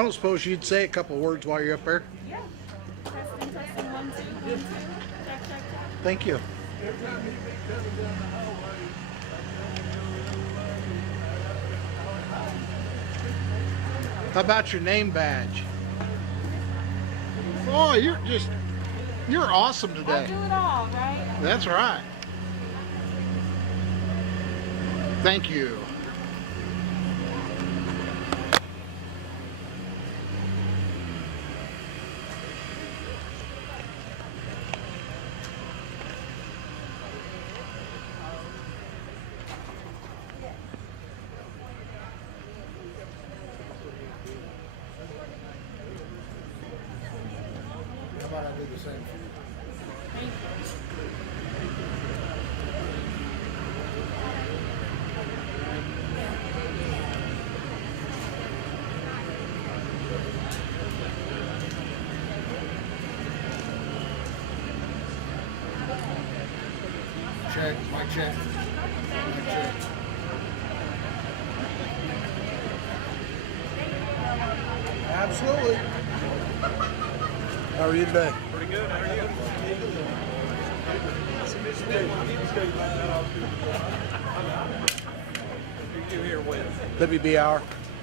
I don't suppose you'd say a couple of words while you're up there? Yeah. Testing, 1, 2, 1, 2. Check, check, check. Thank you. How about your name badge? Oh, you're awesome today. I'll do it all, right? That's right. Thank you. How about I do the same? Thank you. Check, mic check. Mic check. Absolutely. How are you today? Pretty good. How are you? Who you here with? WBR.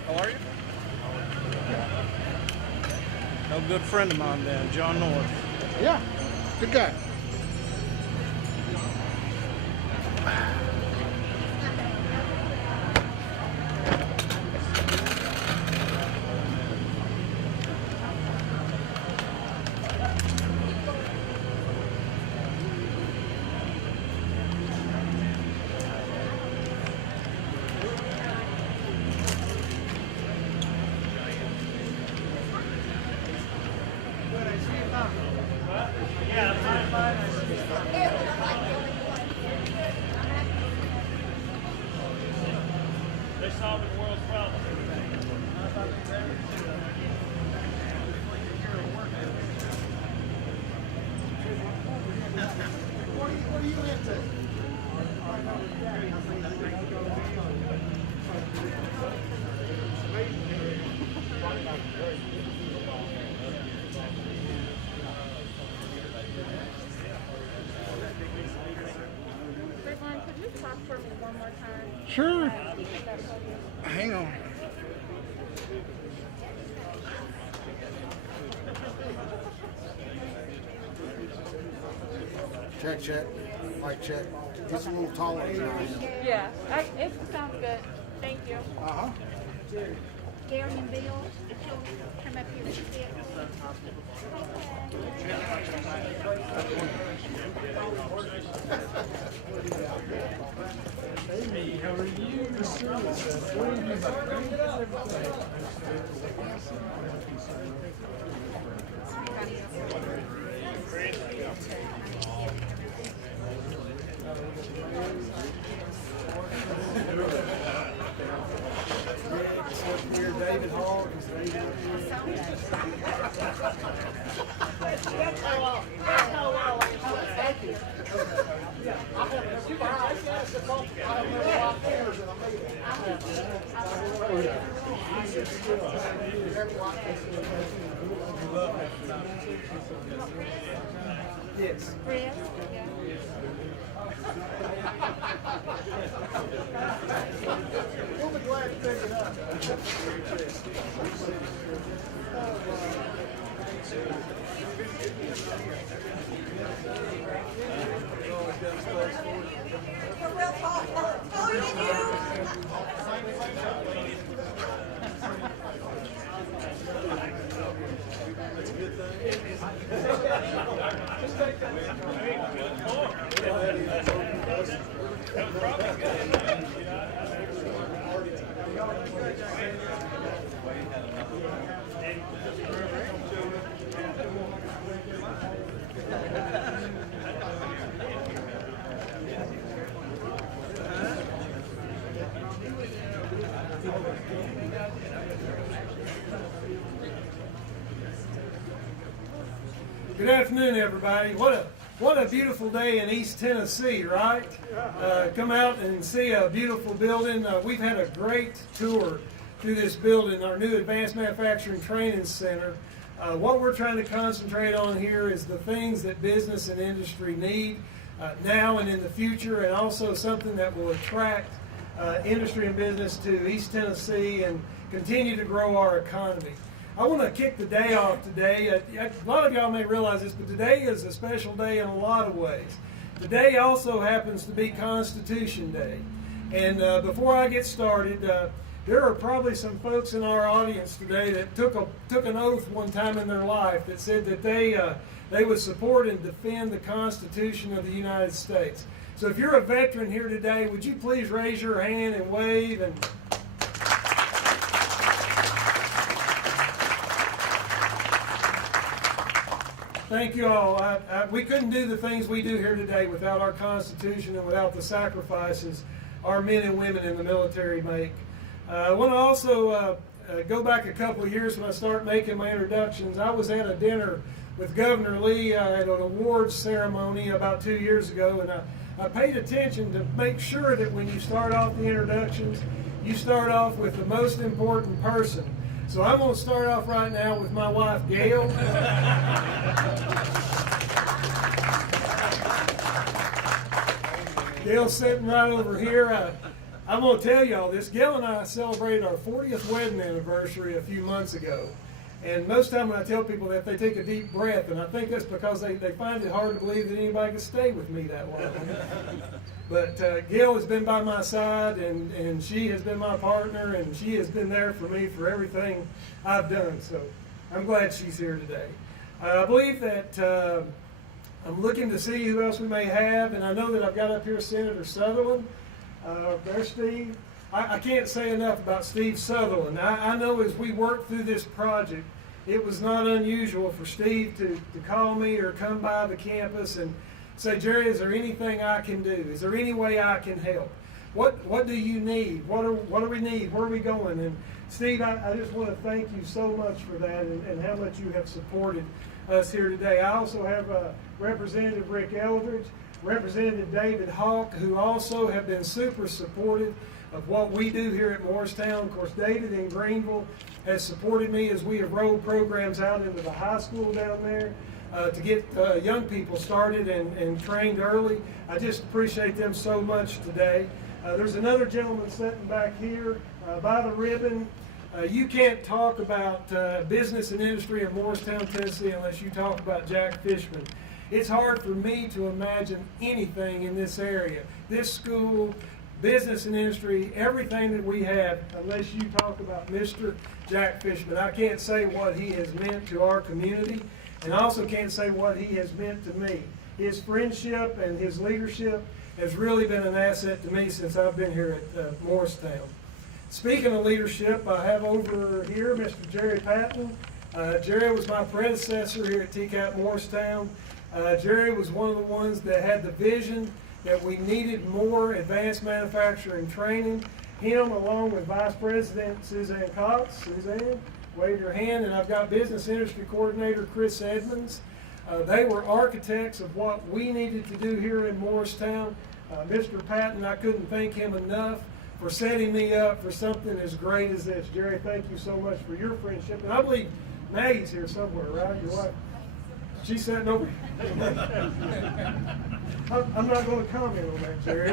How are you? No good friend of mine then, John North. Yeah, good guy. They're solving the world's problems. What are you into? Grapevine, could you talk for me one more time? Sure. Hang on. Check, check. Mic check. It's a little taller than I am. Yeah, it sounds good. Thank you. Uh-huh. Gary and Bill, if you'll come up here and sit. Hey, how are you? David Hall. Yes. Chris? Yeah. We'll be glad to pick it up. You're real taller than you. Good afternoon, everybody. What a beautiful day in East Tennessee, right? Come out and see a beautiful building. We've had a great tour through this building, our new Advanced Manufacturing Training Center. What we're trying to concentrate on here is the things that business and industry need now and in the future, and also something that will attract industry and business to East Tennessee and continue to grow our economy. I want to kick the day off today. A lot of y'all may realize this, but today is a special day in a lot of ways. Today also happens to be Constitution Day. And before I get started, there are probably some folks in our audience today that took an oath one time in their life that said that they would support and defend the Constitution of the United States. So if you're a veteran here today, would you please raise your hand and wave? And thank you all. We couldn't do the things we do here today without our Constitution and without the sacrifices our men and women in the military make. I want to also go back a couple of years when I start making my introductions. I was at a dinner with Governor Lee at an awards ceremony about 2 years ago, and I paid attention to make sure that when you start off the introductions, you start off with the most important person. So I'm going to start off right now with my wife, Gail. Gail's sitting right over here. I'm going to tell y'all this. Gail and I celebrated our 40th wedding anniversary a few months ago. And most of the time when I tell people that, they take a deep breath, and I think that's because they find it hard to believe that anybody can stay with me that long. But Gail has been by my side, and she has been my partner, and she has been there for me for everything I've done. So I'm glad she's here today. I believe that I'm looking to see who else we may have, and I know that I've got up here Senator Sutherland. There's Steve. I can't say enough about Steve Sutherland. I know as we worked through this project, it was not unusual for Steve to call me or come by the campus and say, Jerry, is there anything I can do? Is there any way I can help? What do you need? What do we need? Where are we going? And Steve, I just want to thank you so much for that and how much you have supported us here today. I also have Representative Rick Eldridge, Representative David Hawk, who also have been super supportive of what we do here at Morristown. Of course, David in Greenville has supported me as we have rolled programs out into the high school down there to get young people started and trained early. I just appreciate them so much today. There's another gentleman sitting back here by the ribbon. You can't talk about business and industry in Morristown, Tennessee unless you talk about Jack Fishman. It's hard for me to imagine anything in this area, this school, business and industry, everything that we have, unless you talk about Mr. Jack Fishman. I can't say what he has meant to our community, and I also can't say what he has meant to me. His friendship and his leadership has really been an asset to me since I've been here at Morristown. Speaking of leadership, I have over here Mr. Jerry Patton. Jerry was my predecessor here at TCAP Morristown. Jerry was one of the ones that had the vision that we needed more advanced manufacturing training. Him, along with Vice President Suzanne Cox. Suzanne, wave your hand. And I've got Business Industry Coordinator Chris Edmonds. They were architects of what we needed to do here in Morristown. Mr. Patton, I couldn't thank him enough for setting me up for something as great as this. Jerry, thank you so much for your friendship. And I believe Maggie's here somewhere, right? Your wife? She's sitting over here. I'm not going to comment on that, Jerry.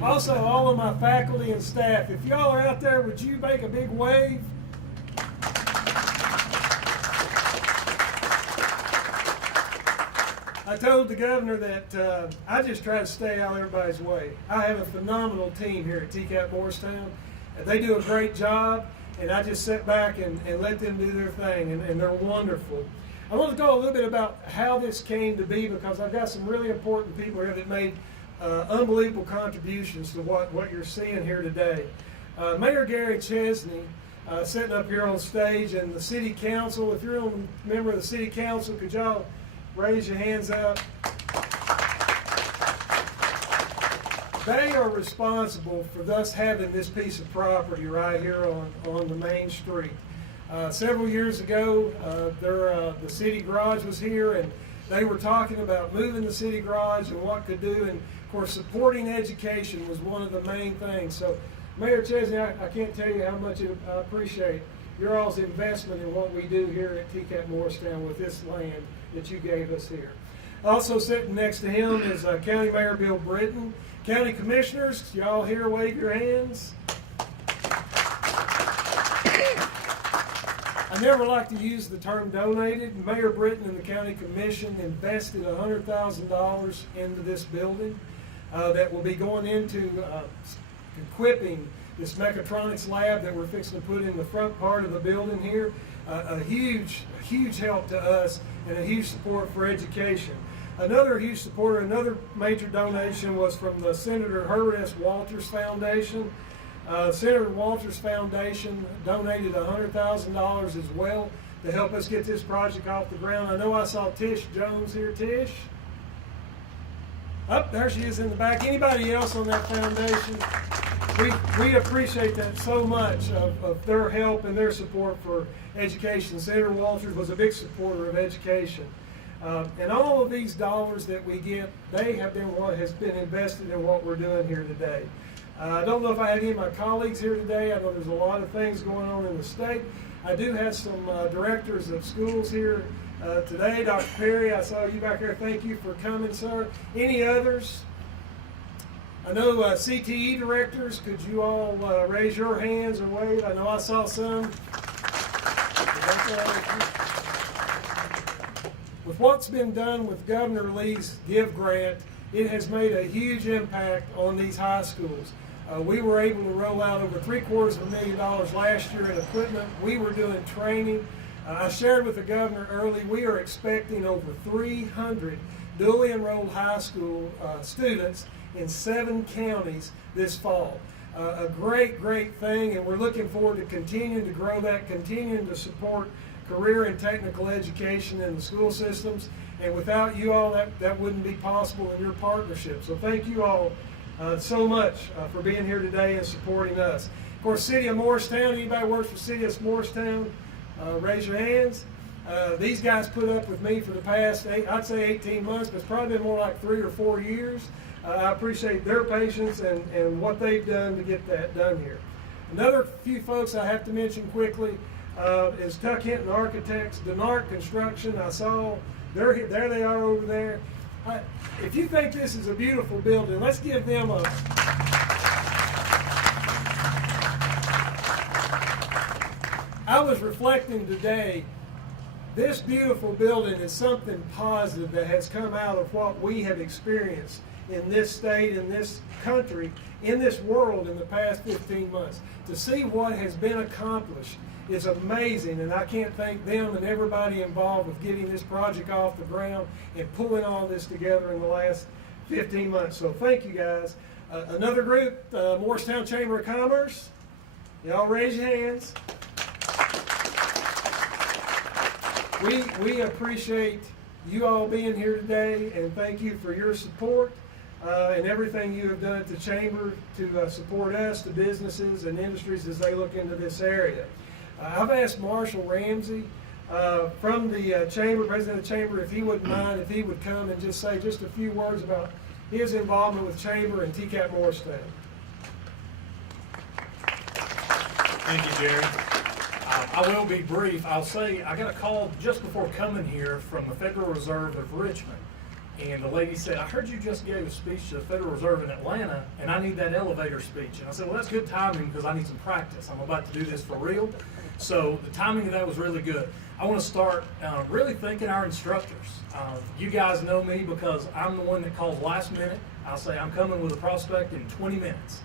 Also, all of my faculty and staff, if y'all are out there, would you make a big wave? I told the governor that I just try to stay out of everybody's way. I have a phenomenal team here at TCAP Morristown. They do a great job, and I just sit back and let them do their thing, and they're wonderful. I want to go a little bit about how this came to be, because I've got some really important people here that made unbelievable contributions to what you're seeing here today. Mayor Gary Chesney sitting up here on stage, and the City Council. If you're a member of the City Council, could y'all raise your hands up? They are responsible for us having this piece of property right here on the main street. Several years ago, the city garage was here, and they were talking about moving the city garage and what could do, and of course supporting education was one of the main things. So Mayor Chesney, I can't tell you how much I appreciate your all's investment in what we do here at TCAP Morristown with this land that you gave us here. Also sitting next to him is County Mayor Bill Britton. County Commissioners, y'all here, wave your hands. I never like to use the term donated. Mayor Britton and the County Commission invested $100,000 into this building that will be going into equipping this mechatronics lab that we're fixing to put in the front part of the building here. A huge help to us and a huge support for education. Another huge supporter, another major donation was from the Senator Herbert S. Walters Foundation. Senator Walters Foundation donated $100,000 as well to help us get this project off the ground. I know I saw Tish Jones here. Tish? Oh, there she is in the back. Anybody else on that foundation? We appreciate that so much of their help and their support for education. Senator Walters was a big supporter of education. And all of these dollars that we get, they have been what has been invested in what we're doing here today. I don't know if I had any of my colleagues here today. I know there's a lot of things going on in the state. I do have some directors of schools here today. Dr. Perry, I saw you back there. Thank you for coming, sir. Any others? I know CTE directors, could you all raise your hands or wave? I know I saw some. With what's been done with Governor Lee's GIVE grant, it has made a huge impact on these high schools. We were able to roll out over $750,000 last year in equipment. We were doing training. I shared with the governor early, we are expecting over 300 dually enrolled high school students in 7 counties this fall. A great thing, and we're looking forward to continuing to grow that, continuing to support career and technical education in the school systems. And without you all, that wouldn't be possible in your partnership. So thank you all so much for being here today and supporting us. Of course, City of Morristown, anybody works for City of Morristown, raise your hands. These guys put up with me for the past, I'd say 18 months, but it's probably been more like 3 or 4 years. I appreciate their patience and what they've done to get that done here. Another few folks I have to mention quickly is Tuck Hinton Architects, Denark Construction. I saw, there they are over there. If you think this is a beautiful building, let's give them a... I was reflecting today, this beautiful building is something positive that has come out of what we have experienced in this state, in this country, in this world in the past 15 months. To see what has been accomplished is amazing, and I can't thank them and everybody involved with getting this project off the ground and pulling all this together in the last 15 months. So thank you guys. Another group, Morristown Chamber of Commerce. Y'all raise your hands. We appreciate you all being here today, and thank you for your support and everything you have done at the Chamber to support us, the businesses and industries as they look into this area. I've asked Marshall Ramsey from the Chamber, President of the Chamber, if he wouldn't mind, if he would come and just say just a few words about his involvement with Chamber and TCAP Morristown. Thank you, Jerry. I will be brief. I'll say I got a call just before coming here from the Federal Reserve of Richmond. And the lady said, I heard you just gave a speech to the Federal Reserve in Atlanta, and I need that elevator speech. And I said, well, that's good timing because I need some practice. I'm about to do this for real. So the timing of that was really good. I want to start really thanking our instructors. You guys know me because I'm the one that calls last minute. I'll say I'm coming with a prospect in 20 minutes.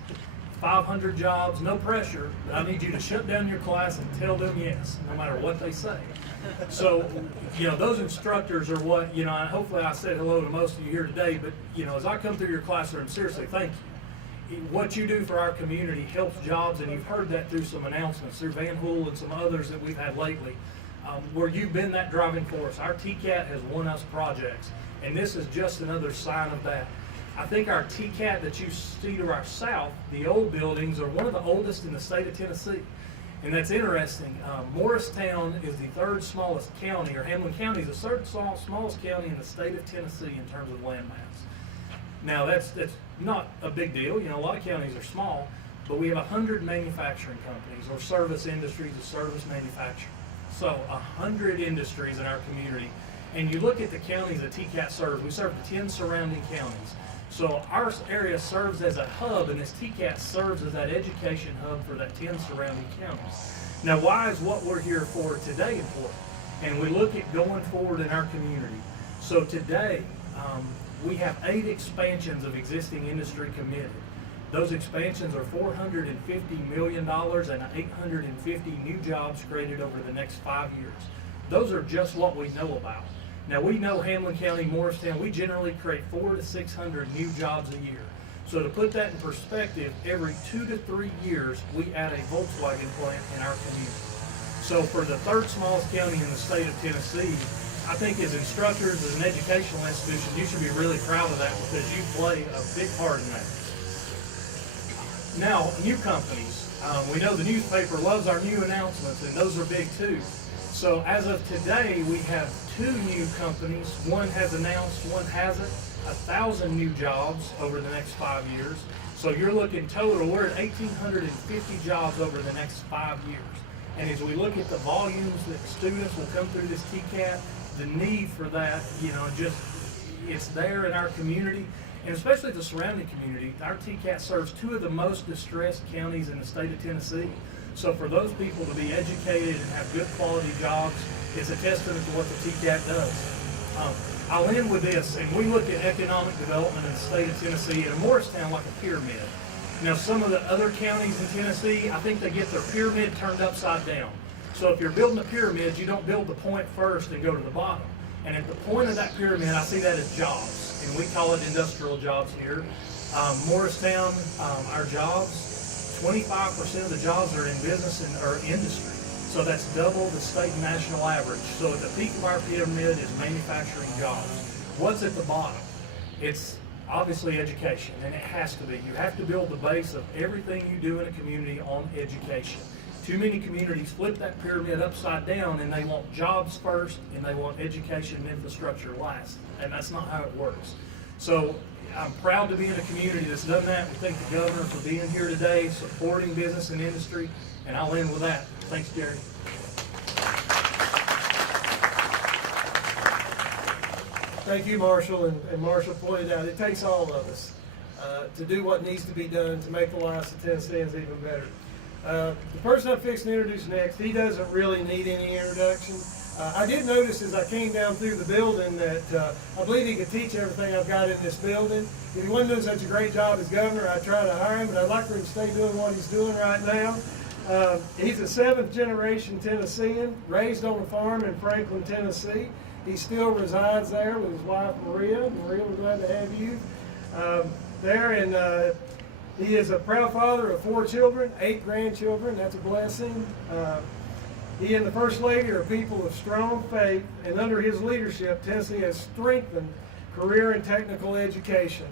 500 jobs, no pressure, but I need you to shut down your class and tell them yes, no matter what they say. So, those instructors are what, and hopefully I said hello to most of you here today, but, as I come through your classroom, seriously, thank you. What you do for our community helps jobs, and you've heard that through some announcements, through Van Hool and some others that we've had lately, where you've been that driving force. Our TCAT has won us projects, and this is just another sign of that. I think our TCAT that you see to our south, the old buildings, are one of the oldest in the state of Tennessee. And that's interesting. Morristown is the third smallest county, or Hamlin County is the third smallest county in the state of Tennessee in terms of land mass. Now that's not a big deal. You know, a lot of counties are small, but we have 100 manufacturing companies or service industries of service manufacturing. So 100 industries in our community. And you look at the counties that TCAT serves, we serve the 10 surrounding counties. So our area serves as a hub, and this TCAT serves as that education hub for that 10 surrounding counties. Now, why is what we're here for today important? And we look at going forward in our community. So today, we have 8 expansions of existing industry committed. Those expansions are $450 million and 850 new jobs created over the next 5 years. Those are just what we know about. Now, we know Hamlin County, Morristown, we generally create 400 to 600 new jobs a year. So to put that in perspective, every 2 to 3 years, we add a Volkswagen plant in our community. So for the third smallest county in the state of Tennessee, I think as instructors, as an educational institution, you should be really proud of that because you play a big part in that. Now, new companies. We know the newspaper loves our new announcements, and those are big too. So as of today, we have 2 new companies. One has announced, one hasn't. 1,000 new jobs over the next 5 years. So you're looking total, we're at 1,850 jobs over the next 5 years. And as we look at the volumes that students will come through this TCAT, the need for that, you know, just, it's there in our community. And especially the surrounding community. Our TCAT serves 2 of the most distressed counties in the state of Tennessee. So for those people to be educated and have good quality jobs, it's a testament to what the TCAT does. I'll end with this, and we look at economic development in the state of Tennessee and Morristown like a pyramid. Now, some of the other counties in Tennessee, I think they get their pyramid turned upside down. So if you're building a pyramid, you don't build the point first and go to the bottom. And at the point of that pyramid, I see that as jobs, and we call it industrial jobs here. Morristown, our jobs, 25% of the jobs are in business or industry. So that's double the state and national average. So at the peak of our pyramid is manufacturing jobs. What's at the bottom? It's obviously education, and it has to be. You have to build the base of everything you do in a community on education. Too many communities flip that pyramid upside down, and they want jobs first, and they want education and infrastructure last. And that's not how it works. So I'm proud to be in a community that's done that. We thank the governor for being here today, supporting business and industry, and I'll end with that. Thanks, Jerry. Thank you, Marshall, and Marshall pointed out it takes all of us to do what needs to be done to make the lives of Tennesseans even better. The person I'm fixing to introduce next, he doesn't really need any introduction. I did notice as I came down through the building that I believe he could teach everything I've got in this building. If he wasn't doing such a great job as governor, I'd try to hire him, but I'd like for him to stay doing what he's doing right now. He's a 7th generation Tennessean, raised on a farm in Franklin, Tennessee. He still resides there with his wife, Maria. Maria, we're glad to have you there. And he is a proud father of 4 children, 8 grandchildren. That's a blessing. He and the First Lady are people of strong faith, and under his leadership, Tennessee has strengthened career and technical education.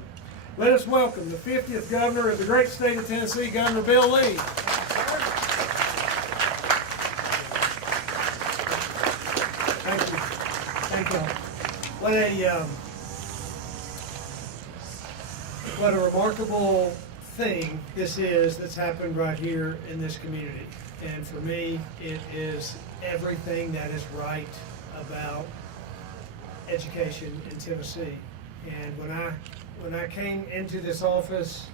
Let us welcome the 50th governor of the great state of Tennessee, Governor Bill Lee. Thank you. Thank you. What a remarkable thing this is that's happened right here in this community. And for me, it is everything that is right about education in Tennessee. And when I came into this office,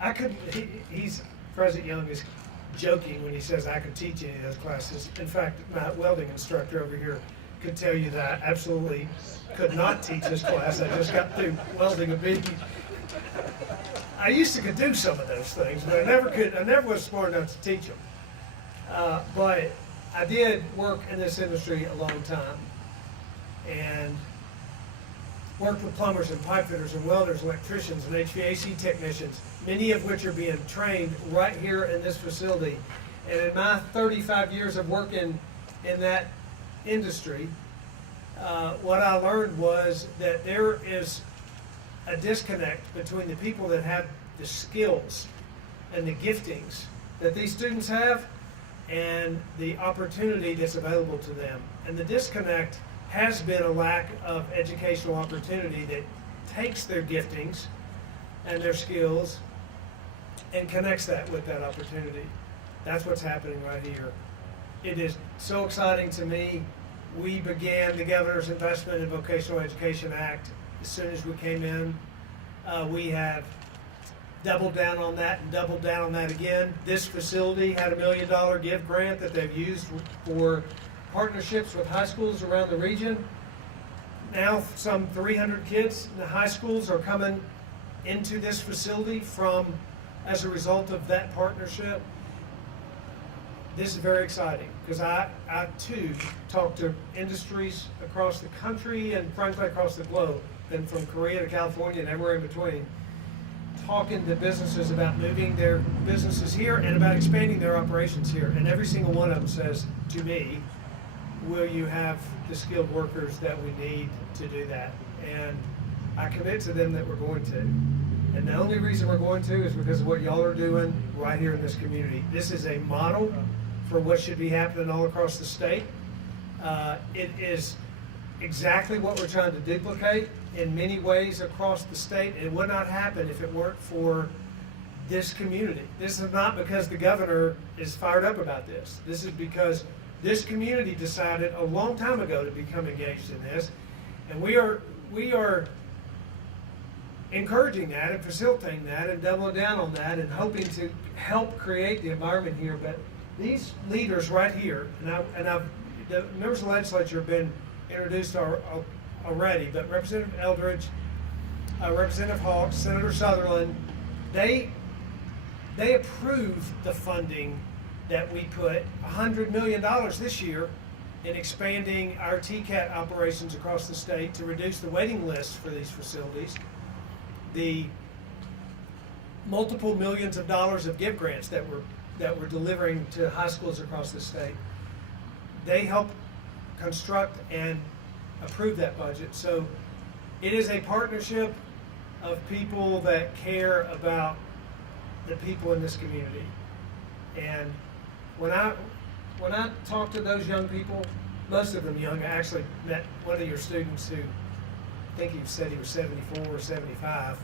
I couldn't. President Young is joking when he says I could teach any of those classes. In fact, my welding instructor over here could tell you that I absolutely could not teach this class. I just got through welding a big. I used to could do some of those things, but I never was smart enough to teach them. But I did work in this industry a long time, and worked with plumbers and pipe fitters and welders, electricians and HVAC technicians, many of which are being trained right here in this facility. And in my 35 years of working in that industry, what I learned was that there is a disconnect between the people that have the skills and the giftings that these students have and the opportunity that's available to them. And the disconnect has been a lack of educational opportunity that takes their giftings and their skills and connects that with that opportunity. That's what's happening right here. It is so exciting to me. We began the Governor's Investment in Vocational Education Act as soon as we came in. We have doubled down on that and doubled down on that again. This facility had a $1 million gift grant that they've used for partnerships with high schools around the region. Now some 300 kids in the high schools are coming into this facility as a result of that partnership. This is very exciting because I too talk to industries across the country and frankly across the globe, been from Korea to California and everywhere in between, talking to businesses about moving their businesses here and about expanding their operations here. And every single one of them says to me, will you have the skilled workers that we need to do that? And I commit to them that we're going to. And the only reason we're going to is because of what y'all are doing right here in this community. This is a model for what should be happening all across the state. It is exactly what we're trying to duplicate in many ways across the state. It would not happen if it weren't for this community. This is not because the governor is fired up about this. This is because this community decided a long time ago to become engaged in this. And we are encouraging that and facilitating that and doubling down on that and hoping to help create the environment here. But these leaders right here, the members of the legislature have been introduced already, but Representative Eldridge, Representative Hawks, Senator Sutherland, they approved the funding that we put $100 million this year in expanding our TCAT operations across the state to reduce the waiting list for these facilities. The multiple millions of dollars of gift grants that we're delivering to high schools across the state, they help construct and approve that budget. So it is a partnership of people that care about the people in this community. And when I talk to those young people, most of them young, I actually met one of your students who I think he said he was 74 or 75.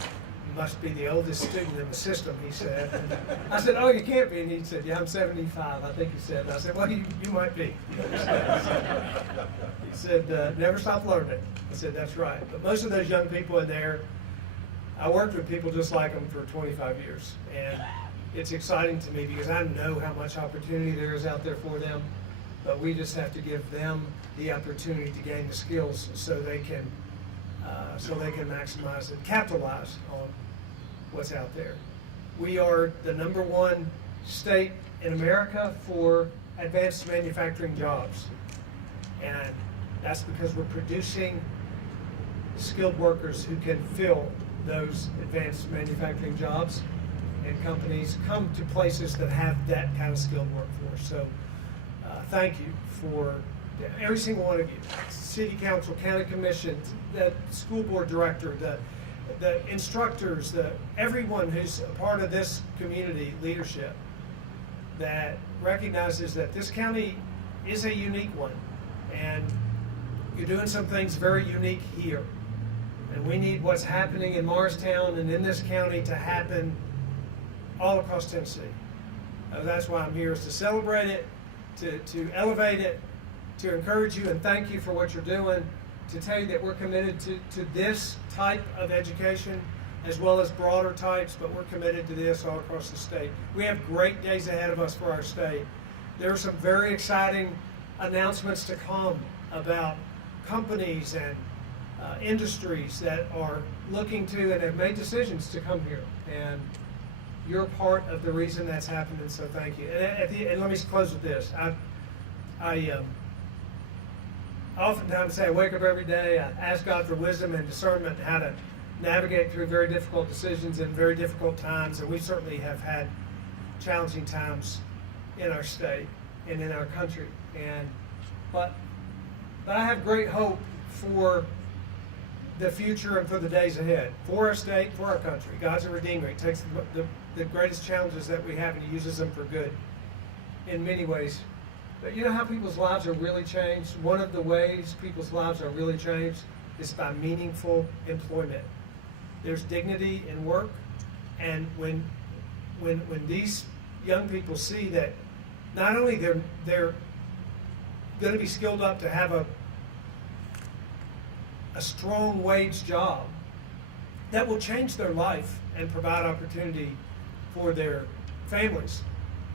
He must be the oldest student in the system, he said. And I said, oh, you can't be. And he said, yeah, I'm 75, I think he said. And I said, well, you might be. He said, never stop learning. I said, that's right. But most of those young people in there, I worked with people just like them for 25 years. And it's exciting to me because I know how much opportunity there is out there for them. But we just have to give them the opportunity to gain the skills so they can maximize and capitalize on what's out there. We are the #1 state in America for advanced manufacturing jobs. And that's because we're producing skilled workers who can fill those advanced manufacturing jobs, and companies come to places that have that kind of skilled workforce. So thank you for every single one of you, city council, county commission, the school board director, the instructors, everyone who's a part of this community leadership that recognizes that this county is a unique one, and you're doing some things very unique here. And we need what's happening in Morristown and in this county to happen all across Tennessee. That's why I'm here, is to celebrate it, to elevate it, to encourage you and thank you for what you're doing, to tell you that we're committed to this type of education as well as broader types, but we're committed to this all across the state. We have great days ahead of us for our state. There are some very exciting announcements to come about companies and industries that are looking to and have made decisions to come here. And you're part of the reason that's happening, so thank you. And let me close with this. I oftentimes say I wake up every day, I ask God for wisdom and discernment how to navigate through very difficult decisions in very difficult times, and we certainly have had challenging times in our state and in our country. But I have great hope for the future and for the days ahead, for our state, for our country. God's a redeemer. He takes the greatest challenges that we have and he uses them for good in many ways. But you know how people's lives are really changed? One of the ways people's lives are really changed is by meaningful employment. There's dignity in work, and when these young people see that not only they're going to be skilled up to have a strong wage job that will change their life and provide opportunity for their families,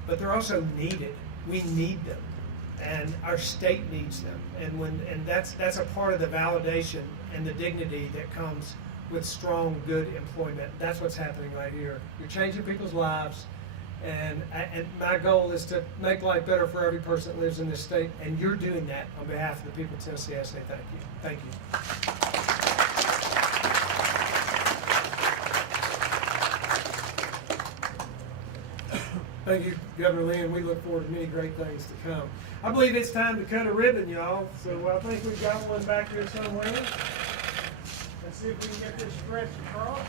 but they're also needed. We need them, and our state needs them, and that's a part of the validation and the dignity that comes with strong, good employment. That's what's happening right here. You're changing people's lives, and my goal is to make life better for every person that lives in this state, and you're doing that on behalf of the people of Tennessee. I say thank you. Thank you. Thank you, Governor Lee, and we look forward to many great things to come. I believe it's time to cut a ribbon, y'all. So I think we've got one back here somewhere. Let's see if we can get this stretched across.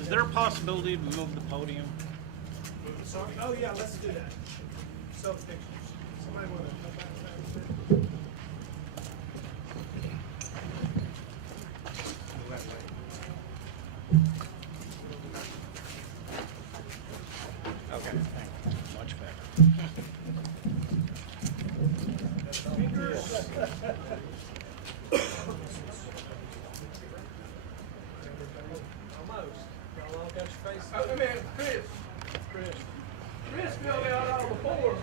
Is there a possibility to move the podium? Oh yeah, let's do that. Self pictures. Somebody want to help out with that? Okay, thank you. Much better. Almost. Y'all all got your faces. Oh, man, Chris filled out all the forms.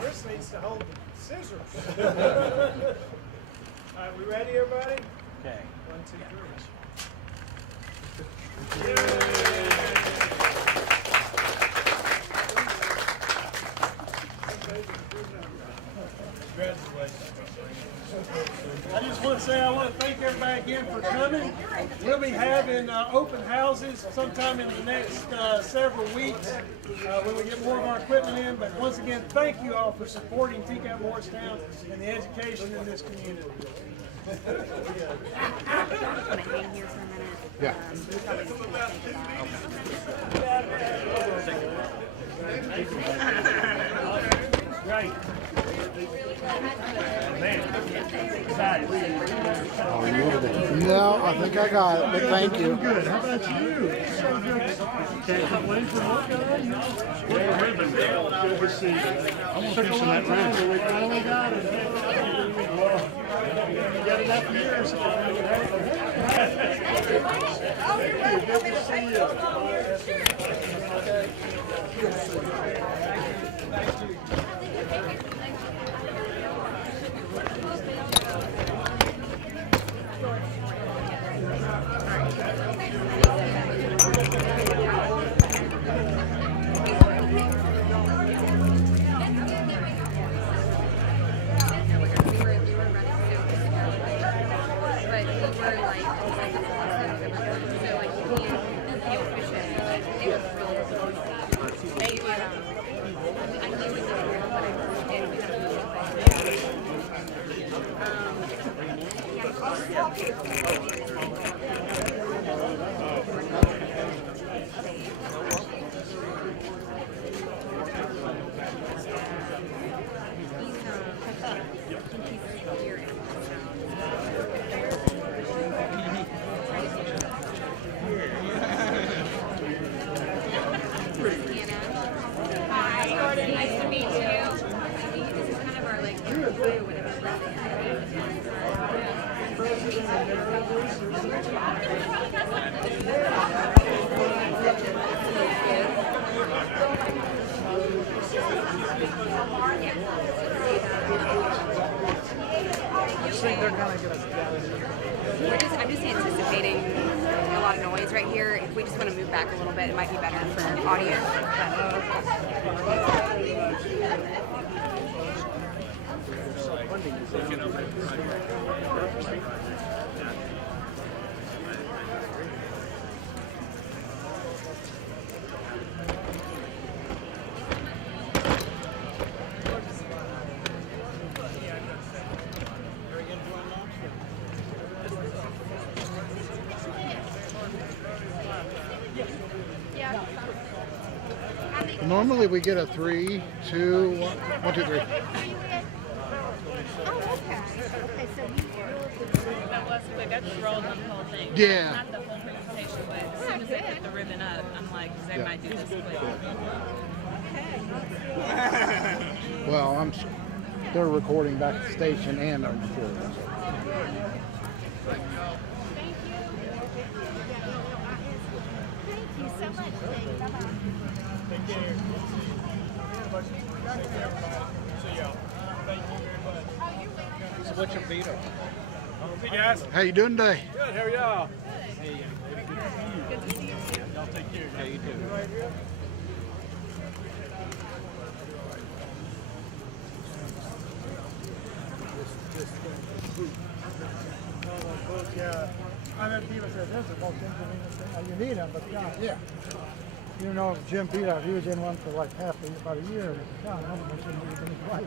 Chris needs to hold the scissors. All right, we ready, everybody? Okay. 1, 2, 3. I just want to say I want to thank everybody again for coming. We'll be having open houses sometime in the next several weeks when we get more of our equipment in. But once again, thank you all for supporting TCAP Morristown and the education in this community. I'm gonna hang here for a minute. Yeah. We probably need to think about Right. No, I think I got it, but thank you. Good. How about you? Can't wait for what, guys? Good to see you. I'm took a long time, but we finally got it. You got enough years. Good to see you. Thank you. Nice to meet you. This is kind of our like whatever. back a little bit. It might be better for audio. Normally we get a 3, 2, 1, 1, 2, 3. Oh, okay. Okay, so That was quick. I just rolled on the whole thing. Yeah. Not the whole presentation, but as soon as they put the ribbon up, I'm like, they might do this quick. Well, they're recording back at the station and I'm recording. Thank you so much, Dave. Bye-bye. So what's your veto? Hey guys. How you doing today? Good. How are y'all? Good to see you. Y'all take care. Yeah, you do. I know people say this is the most inconvenient thing. You need them, but God, yeah. You know, Jim Peter, he was in one for like about a year. God, none of us didn't do anything right.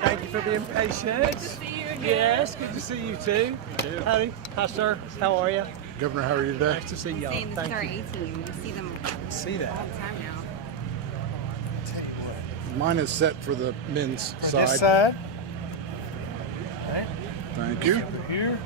Thank you for being patient. Good to see you again. Yes, good to see you too. Howdy. Hi, sir. How are you? Governor, how are you today? Nice to see y'all. Saying this is Thank our you. 18. You see them See all that. the time now. Mine is set for the men's side. This side. Okay. Thank you. Over here.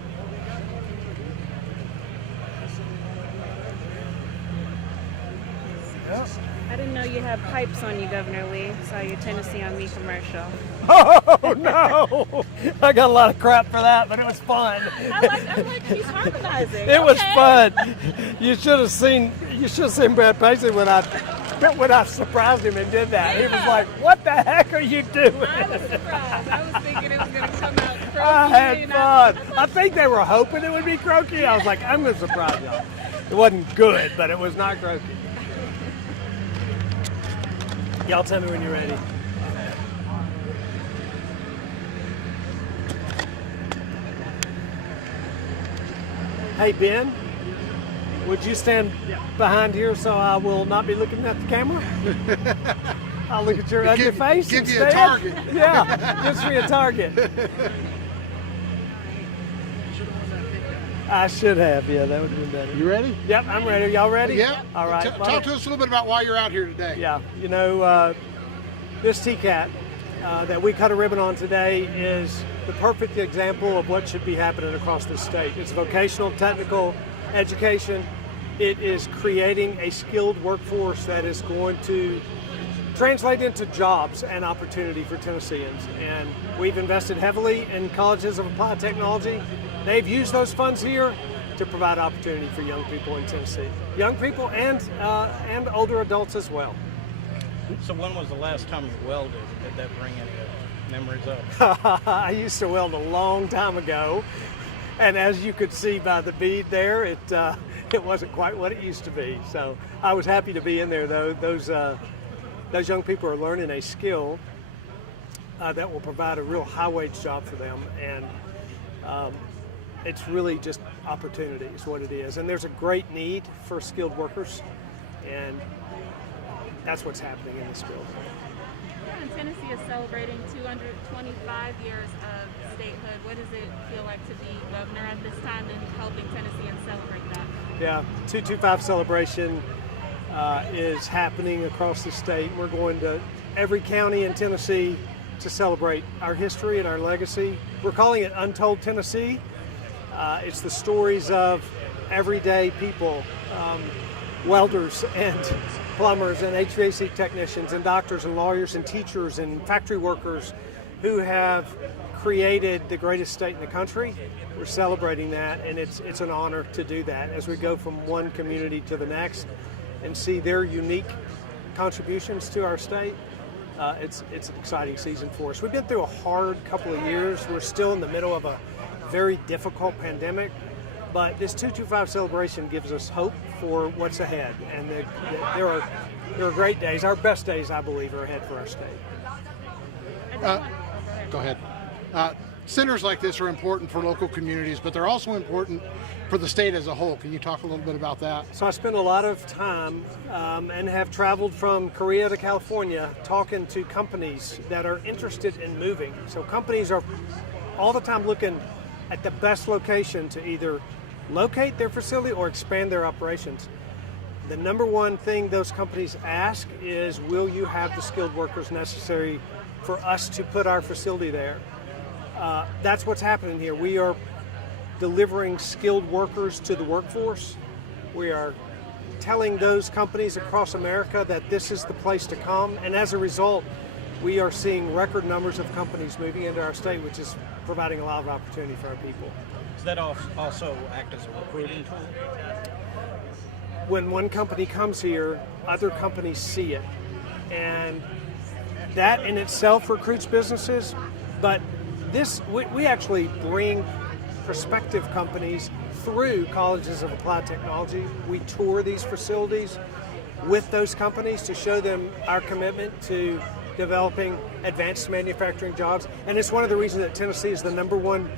Yep. I didn't know you had pipes on you, Governor Lee. Saw your Tennessee on Me commercial. Oh no! I got a lot of crap for that, but it was fun. I'm like, he's harmonizing. It was Okay. fun. You should have seen Brad Paisley when I surprised him and did that. He was like, "What the heck are you doing?" I was surprised. I was thinking it was going to come out croaky. I had and fun. I think they were hoping it would be croaky. I was like, I'm going to surprise y'all. It wasn't good, but it was not croaky. Y'all tell me when you're ready. Hey, Ben, would you stand behind here so I will not be looking at the camera? I'll look at your face give you a instead. target. Yeah, gives me a target. I should have, yeah, that would have been better. You ready? Yep, I'm ready. Y'all ready? Yep. All right. Talk to us a little bit about why you're out here today. Yeah, you know, this TCAT that we cut a ribbon on today is the perfect example of what should be happening across the state. It's vocational technical education. It is creating a skilled workforce that is going to translate into jobs and opportunity for Tennesseans. And we've invested heavily in colleges of applied technology. They've used those funds here to provide opportunity for young people in Tennessee. Young people and older adults as well. So when was the last time you welded? Did that bring any memories up? I used to weld a long time ago, and as you could see by the bead there, it wasn't quite what it used to be. So I was happy to be in there, though. Those young people are learning a skill that will provide a real high-wage job for them, and it's really just opportunity is what it is. And there's a great need for skilled workers, and that's what's happening in this field. and Tennessee is celebrating 225 years of statehood. What does it feel like to be governor at this time and helping Tennesseans celebrate that? Yeah, 225 celebration is happening across the state. We're going to every county in Tennessee to celebrate our history and our legacy. We're calling it Untold Tennessee. It's the stories of everyday people, welders and plumbers and HVAC technicians and doctors and lawyers and teachers and factory workers who have created the greatest state in the country. We're celebrating that, and it's an honor to do that as we go from one community to the next and see their unique contributions to our state. It's an exciting season for us. We've been through a hard couple of years. We're still in the middle of a very difficult pandemic, but this 225 celebration gives us hope for what's ahead. And there are great days. Our best days, I believe, are ahead for our state. Go ahead. Centers like this are important for local communities, but they're also important for the state as a whole. Can you talk a little bit about that? So I spend a lot of time and have traveled from Korea to California talking to companies that are interested in moving. So companies are all the time looking at the best location to either locate their facility or expand their operations. The number one thing those companies ask is, will you have the skilled workers necessary for us to put our facility there? That's what's happening here. We are delivering skilled workers to the workforce. We are telling those companies across America that this is the place to come, and as a result, we are seeing record numbers of companies moving into our state, which is providing a lot of opportunity for our people. Does that also act as a recruiting tool? When one company comes here, other companies see it, and that in itself recruits businesses. But we actually bring prospective companies through colleges of applied technology. We tour these facilities with those companies to show them our commitment to developing advanced manufacturing jobs. And it's one of the reasons that Tennessee is the number one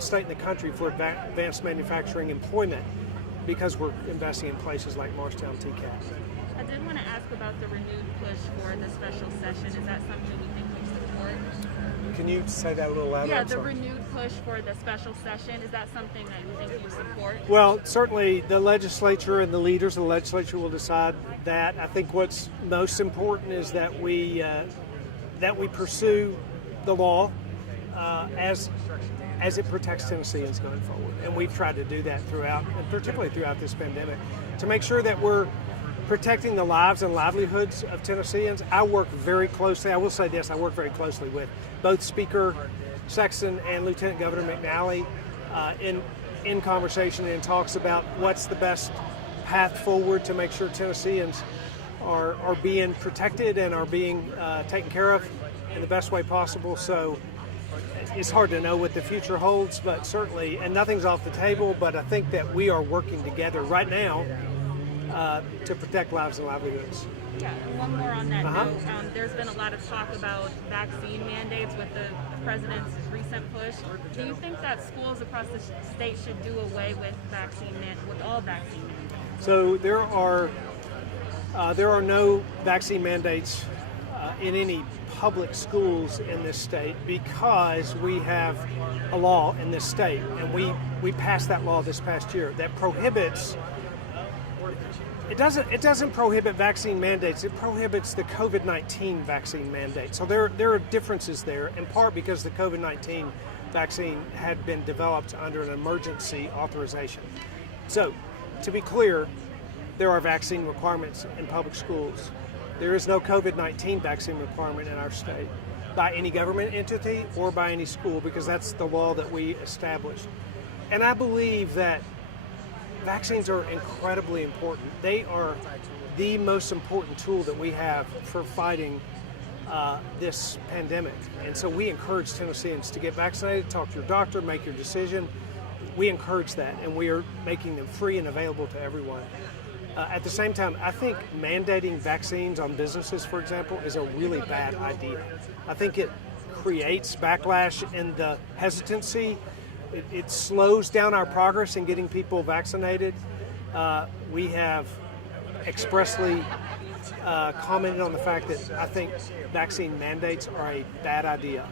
state in the country for advanced manufacturing employment, because we're investing in places like Morristown, TCAT. I did want to ask about the renewed push for the special session. Is that something you think we support? Can you say that a little louder? Yeah, the renewed push for the special session, is that something that you think you support? Well, certainly the legislature and the leaders of the legislature will decide that. I think what's most important is that we pursue the law as it protects Tennesseans going forward. And we've tried to do that throughout, and particularly throughout this pandemic, to make sure that we're protecting the lives and livelihoods of Tennesseans. I work very closely, I will say this, I work very closely with both Speaker Sexton and Lieutenant Governor McNally in conversation and talks about what's the best path forward to make sure Tennesseans are being protected and are being taken care of in the best way possible. So it's hard to know what the future holds, but certainly, and nothing's off the table, but I think that we are working together right now to protect lives and livelihoods. Yeah, and one more on that note. There's been a lot of talk about vaccine mandates with the president's recent push. Do you think that schools across the state should do away with all vaccine mandates? So there are no vaccine mandates in any public schools in this state, because we have a law in this state, and we passed that law this past year that prohibits. It doesn't prohibit vaccine mandates. It prohibits the COVID-19 vaccine mandate. So there are differences there, in part because the COVID-19 vaccine had been developed under an emergency authorization. So, to be clear, there are vaccine requirements in public schools. There is no COVID-19 vaccine requirement in our state by any government entity or by any school, because that's the law that we established. And I believe that vaccines are incredibly important. They are the most important tool that we have for fighting this pandemic. And so we encourage Tennesseans to get vaccinated, talk to your doctor, make your decision. We encourage that, and we are making them free and available to everyone. At the same time, I think mandating vaccines on businesses, for example, is a really bad idea. I think it creates backlash and the hesitancy. It slows down our progress in getting people vaccinated. We have expressly commented on the fact that I think vaccine mandates are a bad idea.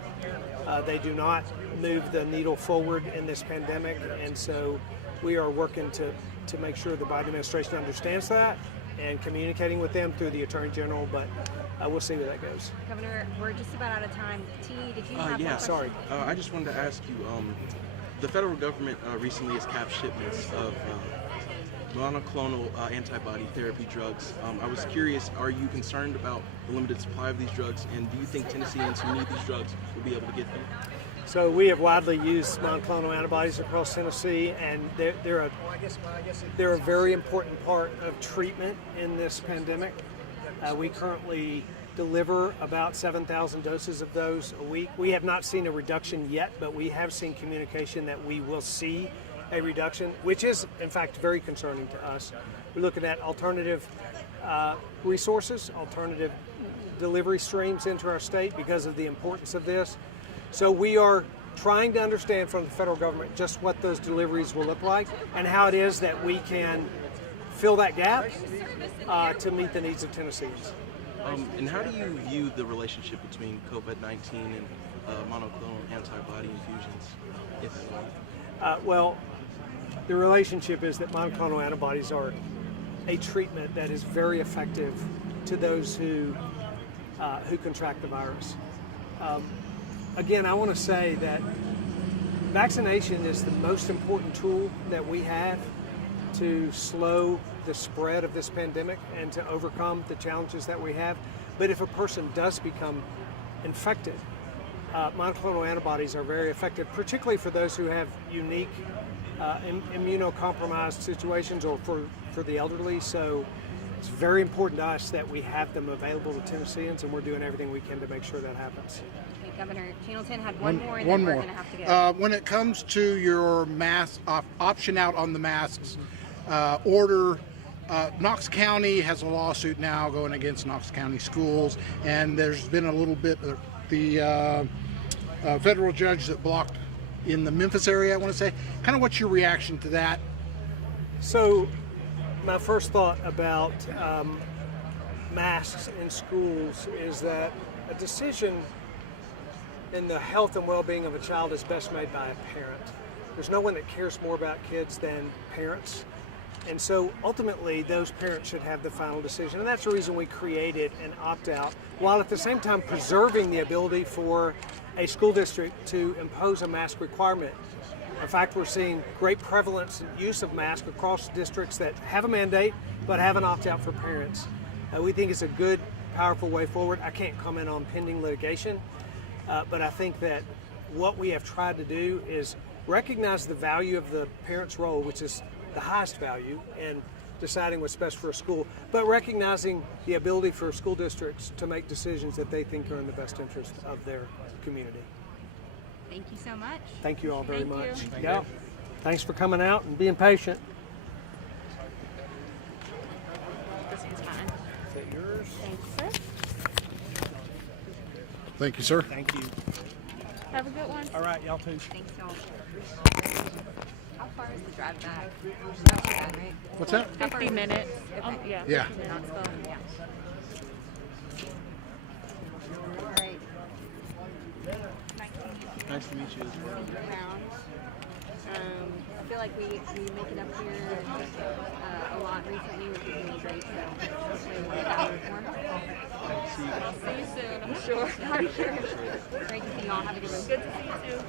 They do not move the needle forward in this pandemic, and so we are working to make sure the Biden administration understands that and communicating with them through the Attorney General, but we'll see where that goes. Governor, we're just about out of time. T, did you have yeah, a sorry. I just wanted to ask you, the federal government recently has capped shipments of monoclonal antibody therapy drugs. I was curious, are you concerned about the limited supply of these drugs, and do you think Tennesseans who need these drugs will be able to get them? So we have widely used monoclonal antibodies across Tennessee, and they're a very important part of treatment in this pandemic. We currently deliver about 7,000 doses of those a week. We have not seen a reduction yet, but we have seen communication that we will see a reduction, which is in fact very concerning to us. We're looking at alternative resources, alternative delivery streams into our state because of the importance of this. So we are trying to understand from the federal government just what those deliveries will look like and how it is that we can fill that gap to meet the needs of Tennesseans. And how do you view the relationship between COVID-19 and monoclonal antibody infusions, if at all? Well, the relationship is that monoclonal antibodies are a treatment that is very effective to those who contract the virus. Again, I want to say that vaccination is the most important tool that we have to slow the spread of this pandemic and to overcome the challenges that we have. But if a person does become infected, monoclonal antibodies are very effective, particularly for those who have unique immunocompromised situations or for the elderly. So it's very important to us that we have them available to Tennesseans, and we're doing everything we can to make sure that happens. Okay, Governor, Channel 10 had one more, and one then we're more. going to have to go. When it comes to your mask option out on the masks order, Knox County has a lawsuit now going against Knox County schools, and there's been a little bit the federal judge that blocked in the Memphis area, I want to say. Kind of what's your reaction to that? So my first thought about masks in schools is that a decision in the health and well-being of a child is best made by a parent. There's no one that cares more about kids than parents. And so ultimately those parents should have the final decision. And that's the reason we created an opt-out, while at the same time preserving the ability for a school district to impose a mask requirement. In fact, we're seeing great prevalence and use of masks across districts that have a mandate but have an opt-out for parents. We think it's a good, powerful way forward. I can't comment on pending litigation, but I think that what we have tried to do is recognize the value of the parent's role, which is the highest value in deciding what's best for a school, but recognizing the ability for school districts to make decisions that they think are in the best interest of their community. Thank you so much. Thank you all very Thank you. much. Thank Yeah. Thanks for coming out and being patient. This one's fine. Is that yours? Thanks, sir. Thank you, sir. Thank you. Have a good one. All right, y'all too. Thanks, y'all. How far is the drive back? Not too bad, right? What's that? 50 minutes. Yeah. Yeah. 50 minutes. Not spelling, yeah. All right. Nice to meet you as well. Around. I feel like we make it up here a lot recently, which is really great. So hopefully we'll get out more. I'll see you soon, I'm sure. I'm sure. Great to see y'all. Have a good one. Good to see you too.